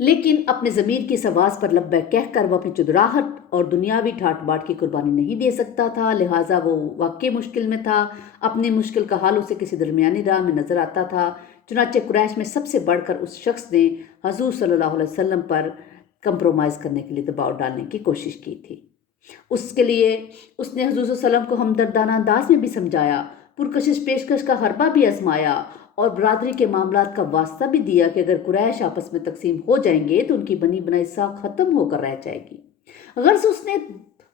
لیکن اپنے ضمیر کی اس آواز پر لبیک کہہ کر وہ اپنی چدراہٹ اور دنیاوی ٹھاٹ باٹ کی قربانی نہیں دے سکتا تھا، لہٰذا وہ واقعی مشکل میں تھا۔ اپنی مشکل کا حال اسے کسی درمیانی راہ میں نظر آتا تھا۔ چنانچہ قریش میں سب سے بڑھ کر اس شخص نے حضور صلی اللہ علیہ وسلم پر کمپرومائز کرنے کے لیے دباؤ ڈالنے کی کوشش کی تھی۔ اس کے لیے اس نے حضور صلی اللہ علیہ وسلم کو ہمدردانہ انداز میں بھی سمجھایا، پرکشش پیشکش کا حربہ بھی آزمایا اور برادری کے معاملات کا واسطہ بھی دیا کہ اگر قریش آپس میں تقسیم ہو جائیں گے تو ان کی بنی بنائی ساکھ ختم ہو کر رہ جائے گی۔ غرض اس نے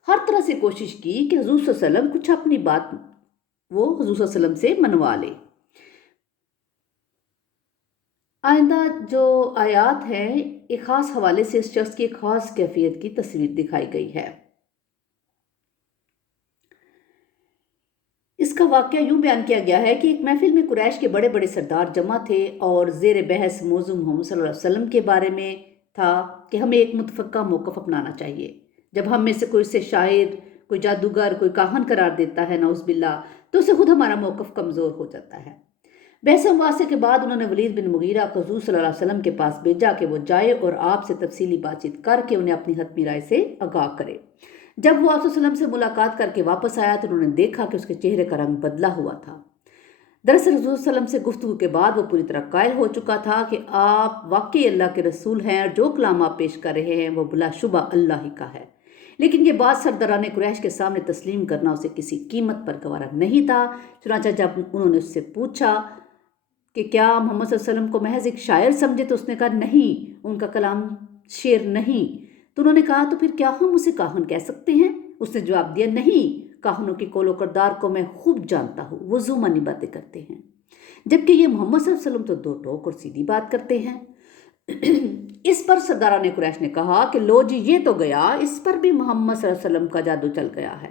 ہر طرح سے کوشش کی کہ حضور صلی اللہ علیہ وسلم کچھ اپنی بات وہ حضور صلی اللہ علیہ وسلم سے منوا لے۔ آئندہ جو آیات ہیں ایک خاص حوالے سے اس شخص کی ایک خاص کیفیت کی تصویر دکھائی گئی ہے۔ اس کا واقعہ یوں بیان کیا گیا ہے کہ ایک محفل میں قریش کے بڑے بڑے سردار جمع تھے اور زیر بحث موضوع محمد صلی اللہ علیہ وسلم کے بارے میں تھا کہ ہمیں ایک متفقہ موقف اپنانا چاہیے۔ جب ہم میں سے کوئی اسے شاعر، کوئی جادوگر، کوئی کاہن قرار دیتا ہے نعوذ باللہ، تو اسے خود ہمارا موقف کمزور ہو جاتا ہے۔ بحث و مباحثے کے بعد انہوں نے ولید بن مغیرہ کو حضور صلی اللہ علیہ وسلم کے پاس بھیجا کہ وہ جائے اور آپ سے تفصیلی بات چیت کر کے انہیں اپنی حتمی رائے سے آگاہ کرے۔ جب وہ آپ صلی اللہ علیہ وسلم سے ملاقات کر کے واپس آیا تو انہوں نے دیکھا کہ اس کے چہرے کا رنگ بدلا ہوا تھا۔ دراصل حضور صلی اللہ علیہ وسلم سے گفتگو کے بعد وہ پوری طرح قائل ہو چکا تھا کہ آپ واقعی اللہ کے رسول ہیں اور جو کلام آپ پیش کر رہے ہیں وہ بلا شبہ اللہ ہی کا ہے۔ لیکن یہ بات سرداران قریش کے سامنے تسلیم کرنا اسے کسی قیمت پر گوارا نہیں تھا۔ چنانچہ جب انہوں نے اس سے پوچھا کہ کیا محمد صلی اللہ علیہ وسلم کو محض ایک شاعر سمجھے تو اس نے کہا نہیں، ان کا کلام شعر نہیں۔ تو انہوں نے کہا تو پھر کیا ہم اسے کاہن کہہ سکتے ہیں؟ اس نے جواب دیا نہیں، کاہنوں کی قول و کردار کو میں خوب جانتا ہوں، وہ زمانی باتیں کرتے ہیں، جبکہ یہ محمد صلی اللہ علیہ وسلم تو دو ٹوک اور سیدھی بات کرتے ہیں۔ اس پر سرداران قریش نے کہا کہ لو جی یہ تو گیا، اس پر بھی محمد صلی اللہ علیہ وسلم کا جادو چل گیا ہے۔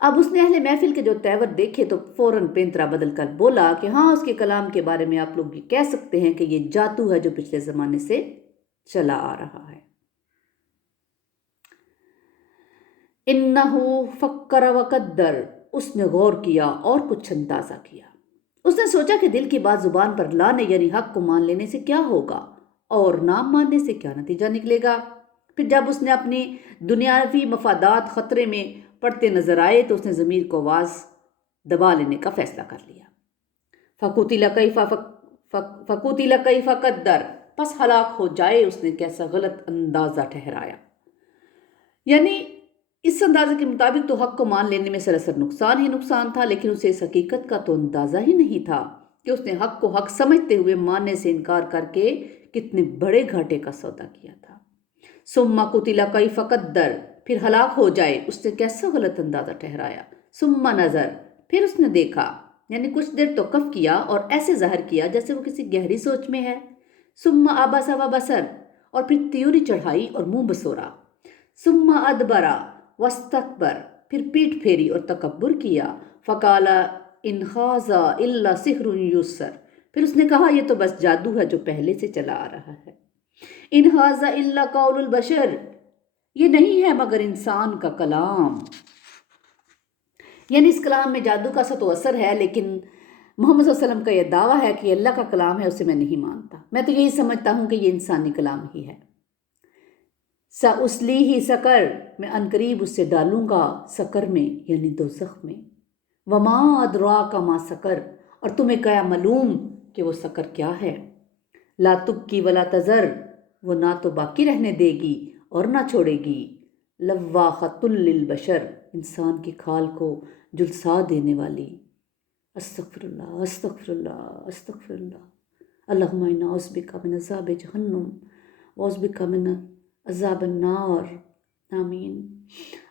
اب اس نے اہل محفل کے جو تیور دیکھے تو فوراً پینترا بدل کر بولا کہ ہاں اس کے کلام کے بارے میں آپ لوگ یہ کہہ سکتے ہیں کہ یہ جادو ہے جو پچھلے زمانے سے چلا آ رہا ہے۔ انہو فکر وقدر، اس نے غور کیا اور کچھ اندازہ کیا۔ اس نے سوچا کہ دل کی بات زبان پر لانے یعنی حق کو مان لینے سے کیا ہوگا اور نہ ماننے سے کیا نتیجہ نکلے گا۔ پھر جب اس نے اپنی دنیاوی مفادات خطرے میں پڑتے نظر آئے تو اس نے ضمیر کو آواز دبا لینے کا فیصلہ کر لیا۔ فقتل کیف قدر، پس ہلاک ہو جائے اس نے کیسا غلط اندازہ ٹھہرایا۔ یعنی اس اندازے کے مطابق تو حق کو مان لینے میں سراسر نقصان ہی نقصان تھا، لیکن اسے اس حقیقت کا تو اندازہ ہی نہیں تھا کہ اس نے حق کو حق سمجھتے ہوئے ماننے سے انکار کر کے کتنے بڑے گھاٹے کا سودا کیا تھا۔ ثم قتل کیف قدر، پھر ہلاک ہو جائے اس نے کیسا غلط اندازہ ٹھہرایا۔ ثم نظر، پھر اس نے دیکھا، یعنی کچھ دیر توقف کیا اور ایسے ظاہر کیا جیسے وہ کسی گہری سوچ میں ہے۔ ثم عبس وبصر، اور پھر تیوری چڑھائی اور منہ بسورا۔ ثم ادبر واستکبر، پھر پیٹ پھیری اور تکبر کیا۔ فقال ان ھذا الا سحر یؤثر، پھر اس نے کہا یہ تو بس جادو ہے جو پہلے سے چلا آ رہا ہے۔ ان ھذا الا قول البشر، یہ نہیں ہے مگر انسان کا کلام۔ یعنی اس کلام میں جادو کا سا تو اثر ہے، لیکن محمد صلی اللہ علیہ وسلم کا یہ دعویٰ ہے کہ یہ اللہ کا کلام ہے، اسے میں نہیں مانتا، میں تو یہی سمجھتا ہوں کہ یہ انسانی کلام ہی ہے۔ سأصلیہ سقر، میں عنقریب اس سے ڈالوں گا سقر میں یعنی دوزخ میں۔ وما ادراک ما سقر، اور تمہیں کیا معلوم کہ وہ سقر کیا ہے۔ لا تبقی ولا تذر، وہ نہ تو باقی رہنے دے گی اور نہ چھوڑے گی۔ لواحۃ للبشر، انسان کی کھال کو جلسا دینے والی۔ استغفر اللہ استغفر اللہ استغفر اللہ، اللہم انا اعوذ بک من عذاب جہنم واعوذ بک من عذاب النار، آمین۔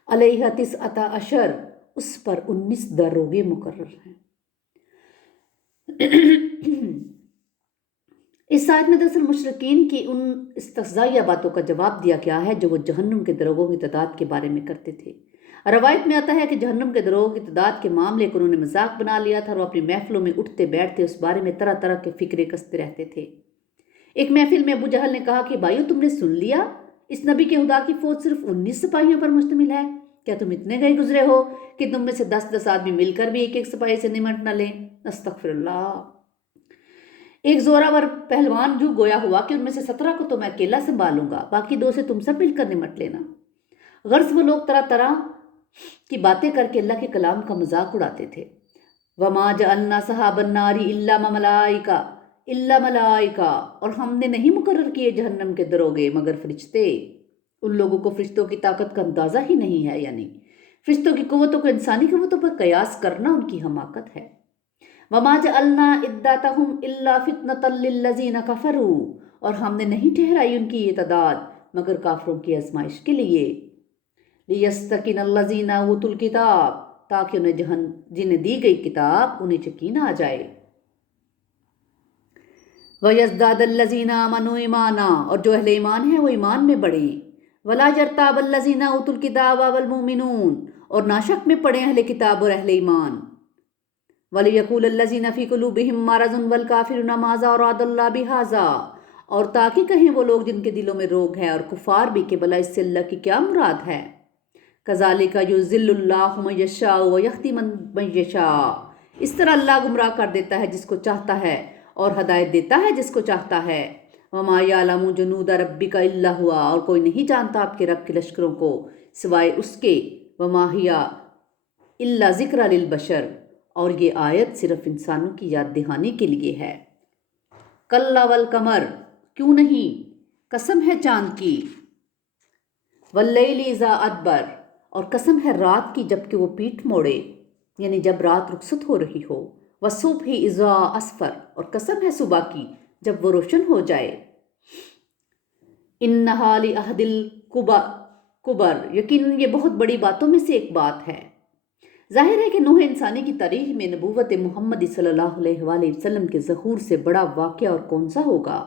علیہ 19، اس پر 19 داروغے مقرر ہیں۔ اس آیت میں دراصل مشرکین کی ان استہزائیہ باتوں کا جواب دیا گیا ہے جو وہ جہنم کے دروغوں کی تعداد کے بارے میں کرتے تھے۔ روایت میں آتا ہے کہ جہنم کے دروغوں کی تعداد کے معاملے کو انہوں نے مذاق بنا لیا تھا اور وہ اپنی محفلوں میں اٹھتے بیٹھتے اس بارے میں طرح طرح کے فکرے کستے رہتے تھے۔ ایک محفل میں ابو جہل نے کہا کہ بھائیو تم نے سن لیا، اس نبی کے خدا کی فوج صرف 19 سپاہیوں پر مشتمل ہے، کیا تم اتنے گئے گزرے ہو کہ تم میں سے 10 10 آدمی مل کر بھی ایک ایک سپاہی سے نمٹ نہ لیں؟ استغفر اللہ۔ ایک زوراور پہلوان جو گویا ہوا کہ ان میں سے 17 کو تو میں اکیلا سنبھالوں گا، باقی 2 سے تم سب مل کر نمٹ لینا۔ غرض وہ لوگ طرح طرح کی باتیں کر کے اللہ کے کلام کا مذاق اڑاتے تھے۔ وَمَا جَعَلْنَا صَحَابَ النَّارِ إِلَّا مَلَائِکَہ، اور ہم نے نہیں مقرر کیے جہنم کے دروگے مگر فرشتے۔ ان لوگوں کو فرشتوں کی طاقت کا اندازہ ہی نہیں ہے، یعنی فرشتوں کی قوتوں کو انسانی قوتوں پر قیاس کرنا ان کی حماقت ہے۔ وَمَا جَعَلْنَا عِدَّتَهُمْ إِلَّا فِتْنَةً لِلَّذِينَ كَفَرُوا، اور ہم نے نہیں ٹھہرائی ان کی یہ تعداد مگر کافروں کی آزمائش کے لیے۔ لِيَسْتَكِنَ الَّذِينَ أُوتُوا الْكِتَابَ، تاکہ جنہیں دی گئی کتاب انہیں یقین آ جائے۔ وَيَزْدَادَ الَّذِينَ آمَنُوا ایمانا، اور جو اہل ایمان ہیں وہ ایمان میں بڑھیں۔ وَلَا يَرْتَابَ الَّذِينَ أُوتُوا الْكِتَابَ وَالْمُؤْمِنُونَ، اور ناشک میں پڑھیں اہل کتاب اور اہل ایمان۔ وَلِيَقُولَ الَّذِينَ فِي قُلُوبِهِم مَّرَضٌ وَالْكَافِرُونَ مَاذَا أَرَادَ اللَّهُ بِهَٰذَا، اور تاکہ کہیں وہ لوگ جن کے دلوں میں روگ ہے اور کفار بھی کہ بھلا اس سے اللہ کی کیا مراد ہے۔ كَذَلِكَ يُضِلُّ اللَّهُ مَن يَشَاءُ وَيَهْدِي مَن يَشَاءُ، اس طرح اللہ گمراہ کر دیتا ہے جس کو چاہتا ہے اور ہدایت دیتا ہے جس کو چاہتا ہے۔ وَمَا يَعْلَمُ جُنُودَ رَبِّكَ إِلَّا هُوَ، اور کوئی نہیں جانتا آپ کے رب کے لشکروں کو سوائے اس کے۔ وَمَا هِيَ إِلَّا ذِكْرَىٰ لِلْبَشَرِ، اور یہ آیت صرف انسانوں کی یاد دہانی کے لیے ہے۔ کَلَّا وَالْقَمَرِ، کیوں نہیں، قسم ہے چاند کی۔ وَاللَّيْلِ إِذَا أَدْبَرَ، اور قسم ہے رات کی جب کہ وہ پیٹھ موڑے، یعنی جب رات رخصت ہو رہی ہو۔ وَالصُّبْحِ إِذَا أَسْفَرَ، اور قسم ہے صبح کی جب وہ روشن ہو جائے۔ إِنَّهَا لِأَحَدِ الْكُبَرِ، یقیناً یہ بہت بڑی باتوں میں سے ایک بات ہے۔ ظاہر ہے کہ نوح انسانی کی تاریخ میں نبوت محمدی صلی اللہ علیہ وآلہ وسلم کے ظہور سے بڑا واقعہ اور کون سا ہوگا؟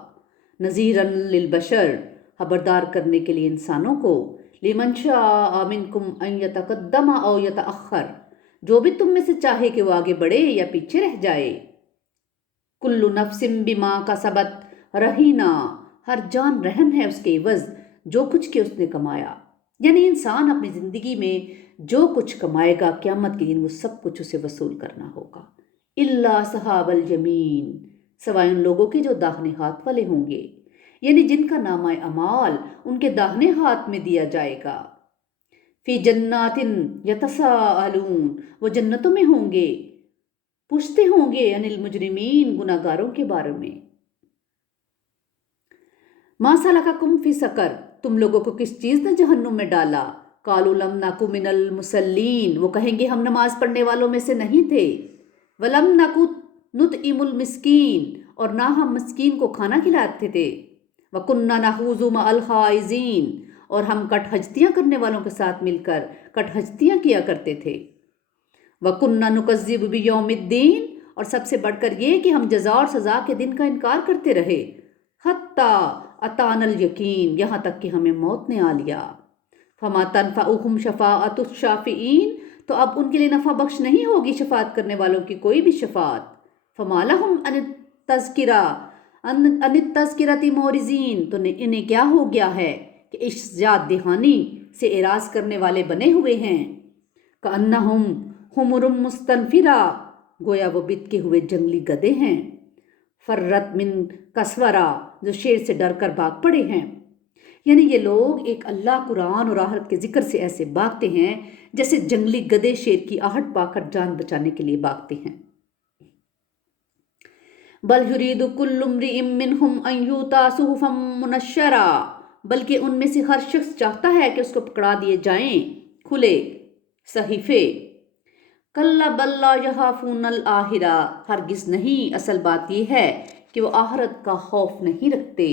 نذیراً للبشر، خبردار کرنے کے لیے انسانوں کو۔ لمن شاء منکم ان یتقدم او یتأخر، جو بھی تم میں سے چاہے کہ وہ آگے بڑھے یا پیچھے رہ جائے۔ کل نفس بما کسبت رہینہ، ہر جان رہن ہے اس کے عوض جو کچھ کہ اس نے کمایا، یعنی انسان اپنی زندگی میں جو کچھ کمائے گا قیامت کے دن وہ سب کچھ اسے وصول کرنا ہوگا۔ الا اصحاب الیمین، سوائے ان لوگوں کے جو داہنے ہاتھ والے ہوں گے، یعنی جن کا نامہ اعمال ان کے داہنے ہاتھ میں دیا جائے گا۔ فی جنات یتساءلون، وہ جنتوں میں ہوں گے، پوچھتے ہوں گے عن المجرمین، گناہ گاروں کے بارے میں۔ ما سلککم فی سقر، تم لوگوں کو کس چیز نے جہنم میں ڈالا؟ قالوا لم نک من المصلین، وہ کہیں گے ہم نماز پڑھنے والوں میں سے نہیں تھے۔ ولم نک نطعم المسکین، اور نہ ہم مسکین کو کھانا کھلاتے تھے۔ وکنا نخوض مع الخائضین، اور ہم کٹ حجتیاں کرنے والوں کے ساتھ مل کر کٹ حجتیاں کیا کرتے تھے۔ وکنا نکذب بیوم الدین، اور سب سے بڑھ کر یہ کہ ہم جزا اور سزا کے دن کا انکار کرتے رہے۔ حتی اتانا الیقین، یہاں تک کہ ہمیں موت نے آ لیا۔ فما تنفعہم شفاعۃ الشافعین، تو اب ان کے لیے نفع بخش نہیں ہوگی شفاعت کرنے والوں کی کوئی بھی شفاعت۔ فما لہم عن التذکرۃ معرضین، تو انہیں کیا ہو گیا ہے کہ اس یاد دہانی سے اعراض کرنے والے بنے ہوئے ہیں۔ کأنہم حمر مستنفرہ، گویا وہ بتکے ہوئے جنگلی گدھے ہیں۔ فرت من قسورہ، جو شیر سے ڈر کر بھاگ پڑے ہیں۔ یعنی یہ لوگ ایک اللہ، قرآن اور آخرت کے ذکر سے ایسے بھاگتے ہیں جیسے جنگلی گدھے شیر کی آہٹ پا کر جان بچانے کے لیے بھاگتے ہیں۔ بل یرید کل امرئ منہم ان یؤتی صحفا منشرہ، بلکہ ان میں سے ہر شخص چاہتا ہے کہ اس کو پکڑا دیے جائیں کھلے صحیفے۔ کلا بل لا یخافون الآخرہ، ہرگز نہیں، اصل بات یہ ہے کہ وہ آخرت کا خوف نہیں رکھتے،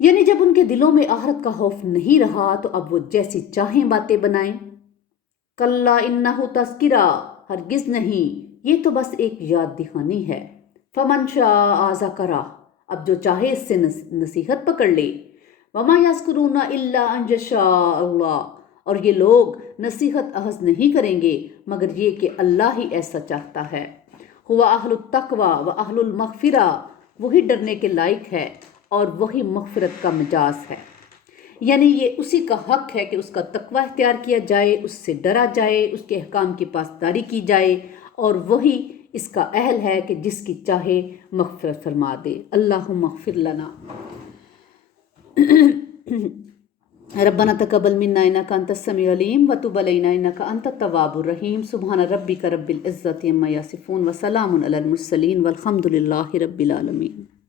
یعنی جب ان کے دلوں میں آخرت کا خوف نہیں رہا تو اب وہ جیسی چاہیں باتیں بنائیں۔ کلا انہ تذکرہ، ہرگز نہیں، یہ تو بس ایک یاد دہانی ہے۔ فمن شاء ذکرہ، اب جو چاہے اس سے نصیحت پکڑ لے۔ وما یذکرون الا ان یشاء اللہ، اور یہ لوگ نصیحت اخذ نہیں کریں گے مگر یہ کہ اللہ ہی ایسا چاہتا ہے۔ ہوا اہل التقوی و اہل المغفرہ، وہی ڈرنے کے لائق ہے اور وہی مغفرت کا مجاز ہے، یعنی یہ اسی کا حق ہے کہ اس کا تقوی اختیار کیا جائے، اس سے ڈرا جائے، اس کے احکام کی پاسداری کی جائے، اور وہی اس کا اہل ہے کہ جس کی چاہے مغفرت فرما دے۔ اللہم اغفر لنا ربنا تقبل منا انک انت السمیع العلیم وتب علینا انک انت التواب الرحیم۔ سبحان ربک رب العزۃ عما یصفون وسلام علی المرسلین والحمد للہ رب العالمین۔